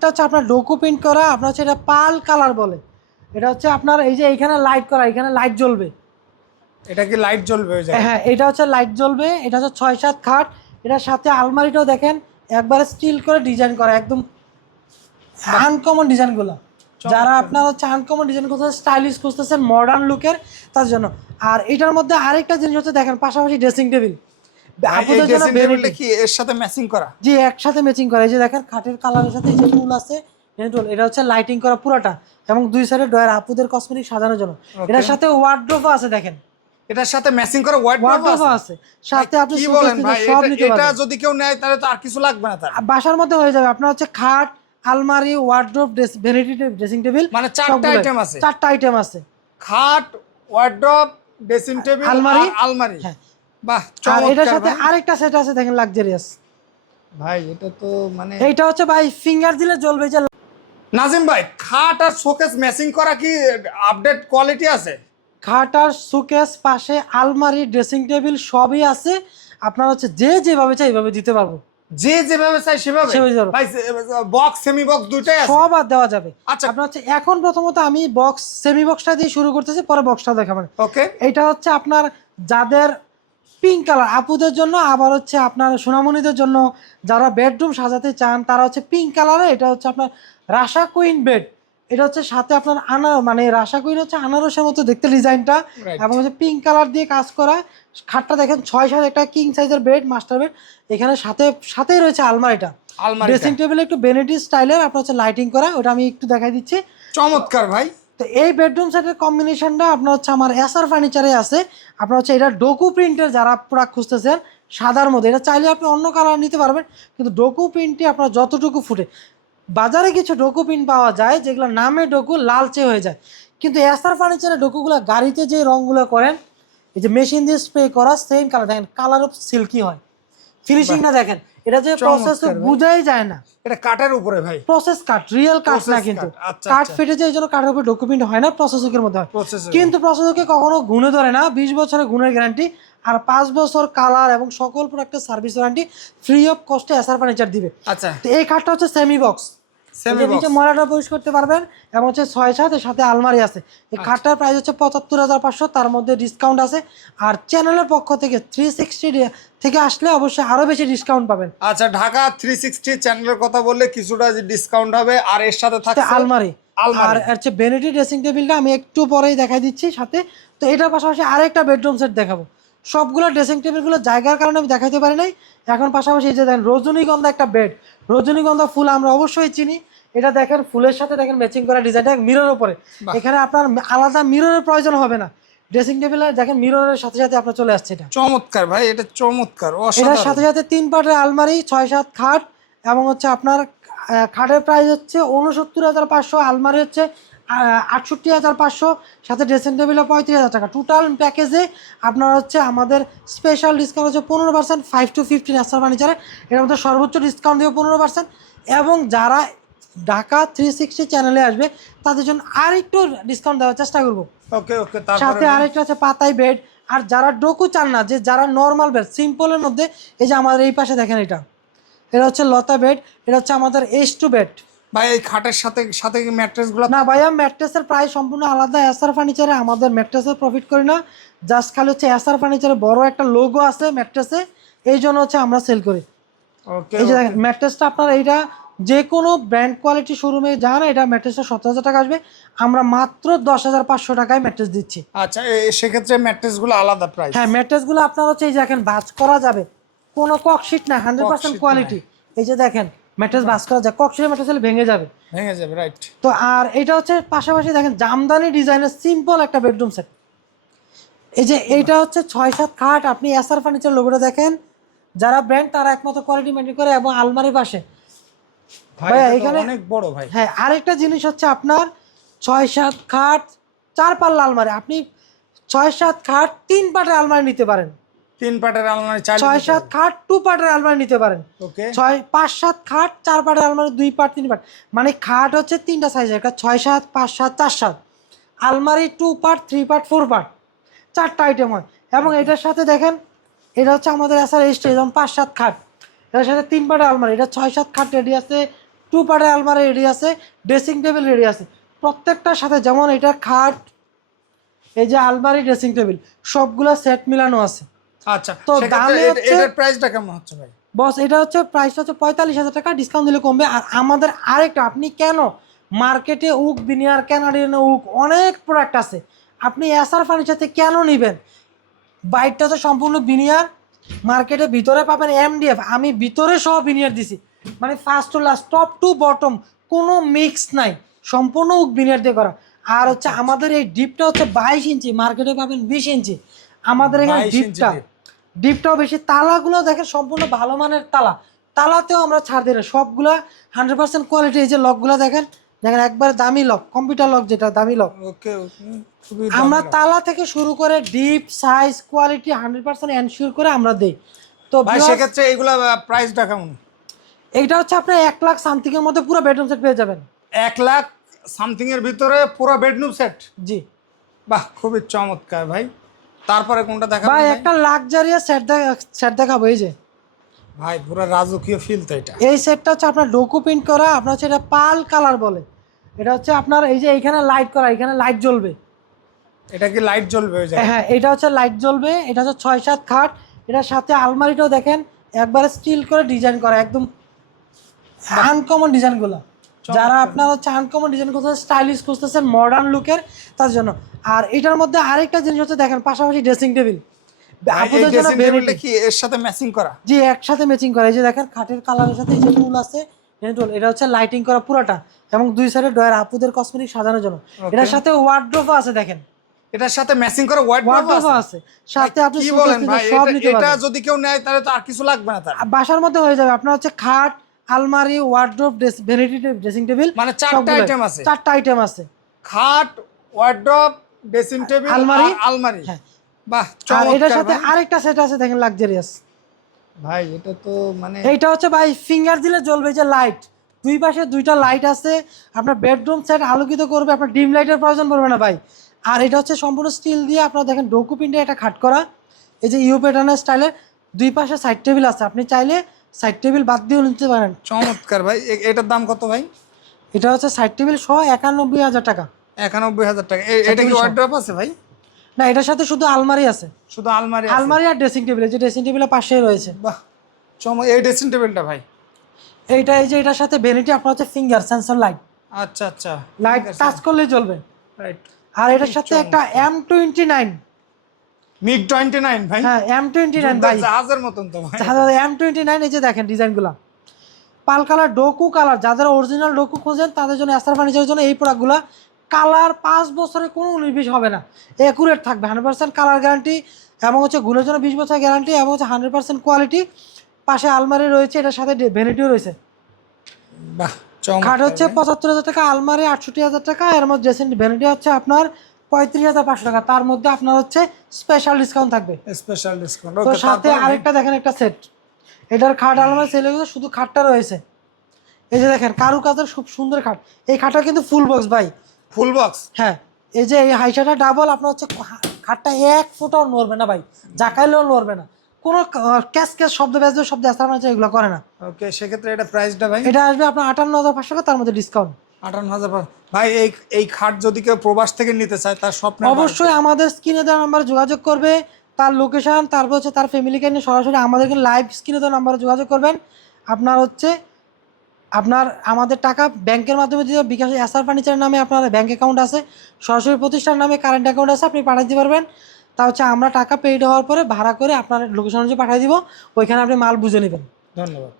এটা হচ্ছে আপনার ডোকু প্রিন্ট করা আপনার হচ্ছে এটা পাল কালার বলে। এটা হচ্ছে আপনার এই যে এখানে লাইট করা এখানে লাইট জ্বলবে। এটা কি লাইট জ্বলবে হ্যাঁ এটা হচ্ছে লাইট জ্বলবে এটা হচ্ছে ছয় সাত খাট। এটার সাথে আলমারিটাও দেখেন একবারে স্টিল করে ডিজাইন করা একদম আনকমন ডিজাইনগুলো যারা আপনার হচ্ছে আনকমন ডিজাইন করতেছেন স্টাইলিশ খুঁজতেছেন মডার্ন লুকের তার জন্য। আর এটার মধ্যে আরেকটা জিনিস হচ্ছে দেখেন পাশাপাশি ড্রেসিং টেবিল আপুদের জন্য ড্রেসিং কি এর সাথে ম্যাচিং করা? জি একসাথে ম্যাচিং করা। এই যে দেখেন খাটের কালারের সাথে এই যে টুল আছে এই এটা হচ্ছে লাইটিং করা পুরোটা। এবং দুই সাইডে ডয়ার আপুদের কসমেটিক সাজানোর জন্য। এটার সাথে ওয়ার্ড্রোফও আছে দেখেন। এটার সাথে ম্যাচিং করা আছে? সাথে আপনি কি বলেন ভাই এটা- নিতে এটা পারবেন। যদি কেউ নেয় তাহলে তো আর কিছু লাগবে না তার। বাসার মধ্যে হয়ে যাবে। আপনার হচ্ছে খাট আলমারি ওয়ার্ড্রোব ভ্যানিটি ড্রেসিং টেবিল মানে চারটা আইটেম আছে। চারটা আইটেম আছে। খাট ওয়ার্ড্রপ ড্রেসিং টেবিল আলমারি? আলমারি। হ্যাঁ। বাহ আর এটার সাথে আরেকটা সেট আছে দেখেন লাক্সারিয়াস ভাই এটা তো মানে এইটা হচ্ছে ভাই ফিঙ্গার দিলে জ্বলবে যে নাজিম ভাই খাট আর শোকেস ম্যাচিং করা কি আপডেট কোয়ালিটি আছে? খাট আর সুকেস পাশে আলমারি ড্রেসিং টেবিল সবই আছে। আপনার হচ্ছে যে যেভাবে চাই এইভাবে দিতে পারব। যে যেভাবে চাই সেভাবে? ভাই বক্স সেমি বক্স আছে। সব আর দেওয়া যাবে। আচ্ছা। আপনার হচ্ছে এখন প্রথমত আমি বক্স সেমি বক্সটা দিয়ে শুরু করতেছি পরে বক্সটা দেখাবেন ওকে এটা হচ্ছে আপনার যাদের পিঙ্ক কালার আপুদের জন্য আবার হচ্ছে আপনার সোনামণিদের জন্য যারা বেডরুম সাজাতে চান তারা হচ্ছে পিঙ্ক কালারে এটা হচ্ছে আপনার রাশা কুইন বেড এটা হচ্ছে সাথে আপনার আনা মানে রাশা কুইন হচ্ছে আনারসের মতো দেখতে ডিজাইনটা. এবং হচ্ছে পিঙ্ক কালার দিয়ে কাজ করা। খাটটা দেখেন ছয় সাত একটা কিং সাইজের বেড মাস্টার বেড এখানে সাথে সাথেই রয়েছে আলমারিটা। আলমারি ড্রেসিং টেবিল একটু বেনেটি স্টাইলের আপনার হচ্ছে লাইটিং করা ওটা আমি একটু দেখাই দিচ্ছি। চমৎকার ভাই। তো এই বেডরুম সেটের কম্বিনেশনটা আপনার হচ্ছে আমার এসআর ফার্নিচারে আছে। আপনার হচ্ছে এটা ডোকু প্রিন্টের যারা প্রোডাক্ট খুঁজতেছেন সাদার মধ্যে। এটা চাইলে আপনি অন্য কালার নিতে পারবেন কিন্তু ডোকু প্রিন্টটি আপনার যতটুকু ফুটে। বাজারে কিছু ডোকু প্রিন্ট পাওয়া যায় যেগুলো নামে ডোকু লালচে হয়ে যায়। কিন্তু এসআর ফার্নিচারের ডোকুগুলো গাড়িতে যে রঙগুলো করেন এই যে মেশিন দিয়ে স্প্রে করা সেম কালার দেখেন কালার অফ সিল্কি হয়। ফিনিশিংটা দেখেন। এটা যে প্রসেস বুঝাই যায় না। এটা কাঠের উপরে ভাই। প্রসেস কাট রিয়েল কাট না কিন্তু। কাট। ফেটে যায় এই জন্য কাঠের উপর ডকুমেন্ট হয় না প্রসেসকের মধ্যে হয়। কিন্তু প্রসেসকে কখনো গুণে ধরে না বিশ বছরের গুণের গ্যারান্টি আর পাঁচ বছর কালার এবং সকল প্রোডাক্টের সার্ভিস ওয়ারেন্টি ফ্রি অফ কস্টে এসআর ফার্নিচার দিবে। আচ্ছা। তো এই কাঠটা হচ্ছে সেমি বক্স নিচে ময়লাটা পরিষ্কার করতে পারবেন এবং হচ্ছে ছয় সাত এর সাথে আলমারি আছে। এই আচ্ছা। খাটটার প্রাইস হচ্ছে পঁচাত্তর হাজার পাঁচশো তার মধ্যে ডিসকাউন্ট আছে। আর চ্যানেলের পক্ষ থেকে থ্রি সিক্সটি থেকে আসলে অবশ্যই আরও বেশি ডিসকাউন্ট পাবেন। আচ্ছা ঢাকা থ্রি সিক্সটি চ্যানেলের কথা বললে কিছুটা ডিসকাউন্ট হবে আর এর সাথে থাকছে আলমারি। আলমারি। আর হচ্ছে বেনেটি ড্রেসিং টেবিলটা আমি একটু পরেই দেখাই দিচ্ছি সাথে। তো এটার পাশাপাশি আরেকটা বেডরুম সেট দেখাবো। সবগুলো ড্রেসিং টেবিলগুলো জায়গার কারণে আমি দেখাইতে পারি নাই। এখন পাশাপাশি এই যে দেখেন রজনীগন্ধা একটা বেড রজনীগন্ধা ফুল আমরা অবশ্যই চিনি। এটা দেখেন ফুলের সাথে দেখেন ম্যাচিং করা ডিজাইনটা মিরর উপরে। এখানে আপনার আলাদা মিররের প্রয়োজন হবে না। ড্রেসিং টেবিলে দেখেন মিররের সাথে সাথে আপনার চলে আসছে এটা। চমৎকার ভাই এটা চমৎকার এটার সাথে সাথে তিন পাটের আলমারি ছয় সাত খাট এবং হচ্ছে আপনার খাটের প্রাইস হচ্ছে উনসত্তর হাজার পাঁচশো আলমারি হচ্ছে আটষট্টি হাজার পাঁচশো সাথে ড্রেসিং টেবিলে পঁয়ত্রিশ হাজার টাকা। টোটাল প্যাকেজে আপনার হচ্ছে আমাদের স্পেশাল ডিসকাউন্ট হচ্ছে পনেরো পার্সেন্ট ফাইভ টু ফিফটিন আসার ফার্নিচারে এর মধ্যে সর্বোচ্চ ডিসকাউন্ট দেবে পনেরো পার্সেন্ট এবং যারা ঢাকা থ্রি সিক্সটি চ্যানেলে আসবে। তাদের জন্য আর একটু ডিসকাউন্ট দেওয়ার চেষ্টা করব। ওকে ওকে সাথে আরেকটা আছে পাতাই বেড আর যারা ডোকু চান না যে যারা নর্মাল বেড সিম্পলের মধ্যে এই যে আমাদের এই পাশে দেখেন এটা। এটা হচ্ছে লতা বেড এটা হচ্ছে আমাদের এস টু বেড ভাই এই খাটের সাথে সাথে কি ম্যাট্রেসগুলো না ভাইয়া ম্যাট্রেসের প্রাইস সম্পূর্ণ আলাদা। এসআর ফার্নিচারে আমাদের ম্যাট্রেসের প্রফিট করি না। জাস্ট খালি হচ্ছে এসআর ফার্নিচারে বড় একটা লোগো আছে ম্যাট্রেসে এই জন্য হচ্ছে আমরা সেল করি। ওকে এই যে দেখেন ম্যাট্রেসটা আপনার এইটা যে কোনো ব্র্যান্ড কোয়ালিটি শোরুমে যা না এটা ম্যাট্রেসটা সতেরো হাজার টাকা আসবে। আমরা মাত্র দশ হাজার পাঁচশো টাকায় ম্যাট্রেস দিচ্ছি। আচ্ছা সেক্ষেত্রে ম্যাট্রেসগুলো আলাদা প্রাইস হ্যাঁ ম্যাট্রেসগুলো আপনার হচ্ছে এই যে দেখেন বাজ করা যাবে। কোনো ককশিট না হান্ড্রেড পার্সেন্ট কোয়ালিটি এই যে দেখেন ম্যাট্রেস বাজ করা যায় ককশিটের ম্যাট্রেস হলে ভেঙে যাবে। ভেঙে যাবে রাইট তো আর এটা হচ্ছে পাশাপাশি দেখেন জামদানি ডিজাইনের সিম্পল একটা বেডরুম সেট এই যে এইটা হচ্ছে ছয় সাত খাট আপনি এসআর ফার্নিচার লোগোটা দেখেন। যারা ব্র্যান্ড তারা একমাত্র কোয়ালিটি মেনটেন করে এবং আলমারি পাশে। ভাইয়া, এখানে- অনেক বড় ভাই। হ্যাঁ আরেকটা জিনিস হচ্ছে আপনার ছয় সাত খাট চার পাল্লা আলমারি। আপনি ছয় সাত খাট তিন পাটের আলমারি নিতে পারেন। তিন পাটের আলমারি ছয় সাত খাট টু পার্টের আলমারি নিতে পারেন। ওকে। ছয় পাঁচ সাত খাট চার পাটের আলমারি দুই পাট তিন পাট। মানে খাট হচ্ছে তিনটা সাইজের একটা ছয় সাত পাঁচ সাত চার সাত। আলমারি two part three part four part চারটা আইটেম হয়। এবং এটার সাথে দেখেন এটা হচ্ছে আমাদের এসার স্টেজ যেমন পাঁচ সাত খাট। এটার সাথে তিন পাটের আলমারি এটা ছয় সাত খাট রেডি আছে টু পার্টের আলমারি রেডি আছে ড্রেসিং টেবিল রেডি আছে। প্রত্যেকটার সাথে যেমন এটা খাট এই যে আলমারি ড্রেসিং টেবিল সবগুলো সেট মিলানো আছে। আচ্ছা তো দামে হচ্ছে- এটার প্রাইসটা কেমন হচ্ছে ভাই? বস এটা হচ্ছে প্রাইসটা হচ্ছে পঁয়তাল্লিশ হাজার টাকা ডিসকাউন্ট দিলে কমবে। আর আমাদের আরেকটা আপনি কেন মার্কেটে উক বিনিয়ার ক্যানাডিয়ান উক অনেক প্রোডাক্ট আছে। আপনি এসআর ফার্নিচারতে কেন নেবেন? বাইকটা তো সম্পূর্ণ বিনিয়ার মার্কেটে ভিতরে পাবেন এমডিএফ আমি ভিতরে সহ বিনিয়ার দিছি। মানে first to last top to bottom কোনো মিক্স নাই। সম্পূর্ণ উক বিনিয়ার দিয়ে করা। আর হচ্ছে আমাদের এই ডিপটা হচ্ছে বাইশ ইঞ্চি মার্কেটে পাবেন বিশ ইঞ্চি। আমাদের এখানে ডিপটা ডিপটাও বেশি। তালাগুলো দেখেন সম্পূর্ণ ভালো মানের তালা। তালাতেও আমরা ছাড় দিই না সবগুলা হান্ড্রেড পার্সেন্ট কোয়ালিটি এই যে লকগুলো দেখেন দেখেন একবার দামি লক কম্পিউটার লক যেটা দামি লক ওকে আমরা তালা থেকে শুরু করে deep size quality hundred percent ensure করে আমরা দিই। তো ভাই সেক্ষেত্রে এগুলা প্রাইসটা কেমন? এইটা হচ্ছে আপনার এক লাখ সামথিং এর মধ্যে পুরো বেডরুম সেট পেয়ে যাবেন। এক লাখ সামথিং এর ভিতরে পুরো বেডরুম সেট জি। বাহ খুবই চমৎকার ভাই। তারপরে কোনটা দেখাবেন ভাই ভাই? একটা লাক্সারিয়াস সেট সেট দেখাবো এই যে। ভাই পুরো রাজকীয় ফিল তো এটা। এই সেটটা হচ্ছে আপনার ডোকু প্রিন্ট করা আপনার হচ্ছে এটা পাল কালার বলে। এটা হচ্ছে আপনার এই যে এইখানে লাইট করা এখানে লাইট জ্বলবে। এটা কি লাইট জ্বলবে হ্যাঁ এটা হচ্ছে লাইট জ্বলবে এটা হচ্ছে ছয় সাত খাট। এটার সাথে আলমারিটাও দেখেন একবারে স্টিল করে ডিজাইন করা একদম আনকমন ডিজাইনগুলো যারা আপনার হচ্ছে আনকমন ডিজাইন করতেছেন স্টাইলিশ খুঁজতেছেন মডার্ন লুকের তার জন্য। আর এটার মধ্যে আরেকটা জিনিস হচ্ছে দেখেন পাশাপাশি ড্রেসিং টেবিল কি এর সাথে ম্যাচিং করা। জি একসাথে ম্যাচিং করা। এই যে দেখেন খাটের কালারের সাথে এই যে টুল আছে এটা হচ্ছে লাইটিং করা পুরোটা এবং দুই সাইডে ডয়ার আপুদের কসমেটিক সাজানোর জন্য। এটার সাথে ওয়ার্ড্রোফও আছে দেখেন। এটার সাথে ম্যাচিং করা ওয়ার্ড্রোফও আছে। সাথে আপনি কি বলেন ভাই এটা- যদি কেউ নেয় তাহলে তো আর কিছু লাগবে না তার। বাসার মধ্যে হয়ে যাবে। আপনার হচ্ছে খাট আলমারি ওয়ার্ড্রোব ভ্যানিটি ড্রেসিং টেবিল মানে চারটা আইটেম আছে। চারটা আইটেম আছে। খাট ওয়ার্ড্রপ ড্রেসিং টেবিল আলমারি? আলমারি। হ্যাঁ। বাহ আর এটার সাথে আরেকটা সেট আছে দেখেন লাক্সারিয়াস ভাই এটা তো মানে এইটা হচ্ছে ভাই ফিঙ্গার দিলে জ্বলবে যে লাইট দুই পাশে দুইটা লাইট আছে আপনার বেডরুম সেট আলোকিত করবে আপনার ডিম লাইটের প্রয়োজন পড়বে না ভাই। আর এটা হচ্ছে সম্পূর্ণ স্টিল দিয়ে আপনার দেখেন ডোকু প্রিন্টে এটা খাট করা। এই যে ইউ প্যাটার্নের স্টাইলের দুই পাশে সাইড টেবিল আছে। আপনি চাইলে সাইড টেবিল বাদ দিয়েও নিতে পারেন। চমৎকার ভাই এটার দাম কত ভাই? এটা হচ্ছে সাইড টেবিল সহ একানব্বই হাজার টাকা। একানব্বই হাজার টাকা। এটা কি ওয়ার্ড্রপ আছে ভাই? না এটার সাথে শুধু আলমারি আছে। শুধু আলমারি আলমারি আর ড্রেসিং টেবিল যে ড্রেসিং টেবিলের পাশেই রয়েছে। বাহ চম এই ড্রেসিং টেবিলটা ভাই? এইটা এই যে এটার সাথে ভ্যানিটি আপনার হচ্ছে ফিঙ্গার সেন্সর লাইট আচ্ছা আচ্ছা। লাইট টাচ করলেই চলবে রাইট আর এটার সাথে একটা M twenty nine MiG twenty nine ভাই। হ্যাঁ এম টোয়েন্টি নাইন ভাই। জাহাজের মতন তো ভাই। এম টোয়েন্টি নাইন এই যে দেখেন ডিজাইনগুলো। পাল কালার ডোকু কালার। যাদের অরিজিনাল ডোকু খোঁজেন তাদের জন্য অ্যাস্টার ফার্নিচারের জন্য এই প্রোডাক্টগুলো কালার পাঁচ বছরে কোনো উনিশ হবে না। একুরেট থাকবে হান্ড্রেড পার্সেন্ট কালার গ্যারান্টি এবং হচ্ছে গুণের জন্য বিশ বছর গ্যারান্টি এবং হচ্ছে হান্ড্রেড পার্সেন্ট কোয়ালিটি পাশে আলমারি রয়েছে এটার সাথে ভ্যানিটিও রয়েছে। বাহ খাট হচ্ছে পঁচাত্তর হাজার টাকা আলমারি আটষট্টি হাজার টাকা এর মধ্যে ড্রেসিং ভ্যানিটি হচ্ছে আপনার পঁয়ত্রিশ হাজার পাঁচশো টাকা তার মধ্যে আপনার হচ্ছে স্পেশাল ডিসকাউন্ট থাকবে। স্পেশাল ডিসকাউন্ট তো সাথে আরেকটা দেখেন একটা সেট এটার খাট আলমারি সেল হয়ে শুধু খাটটা রয়েছে। এই যে দেখেন কারু কাজের খুব সুন্দর খাট। এই খাটটা কিন্তু ফুল বক্স ভাই। ফুল বক্স হ্যাঁ এই যে এই হাইসাটা ডাবল আপনার হচ্ছে খাটটা এক ফুটাও নড়বে না ভাই জাকাইলেও নড়বে না। কোনো ক্যাশ ক্যাশ শব্দ ব্যাস শব্দ আসতে মানে এগুলো করে না। ওকে সেক্ষেত্রে এটা প্রাইসটা ভাই? এটা আসবে আপনার আটান্ন হাজার পাঁচশো টাকা তার মধ্যে ডিসকাউন্ট আটান্ন হাজার ভাই এই এই খাট যদি কেউ প্রবাস থেকে নিতে চায় তার স্বপ্ন অবশ্যই আমাদের স্ক্রিনে দেওয়া নাম্বারে যোগাযোগ করবে তার লোকেশন তারপর হচ্ছে তার ফ্যামিলিকে নিয়ে সরাসরি আমাদেরকে লাইভ স্ক্রিনে দেওয়া নাম্বারে যোগাযোগ করবেন। আপনার হচ্ছে আপনার আমাদের টাকা ব্যাংকের মাধ্যমে দিতে বিকাশ এসআর ফার্নিচারের নামে আপনার ব্যাংক অ্যাকাউন্ট আছে, সরাসরি প্রতিষ্ঠান নামে কারেন্ট অ্যাকাউন্ট আছে, আপনি পাঠাতে পারবেন। তা হচ্ছে আমরা টাকা পেইড হওয়ার পরে ভাড়া করে আপনার লোকেশন অনুযায়ী পাঠিয়ে দিব, ওইখানে আপনি মাল বুঝে নেবেন। ধন্যবাদ।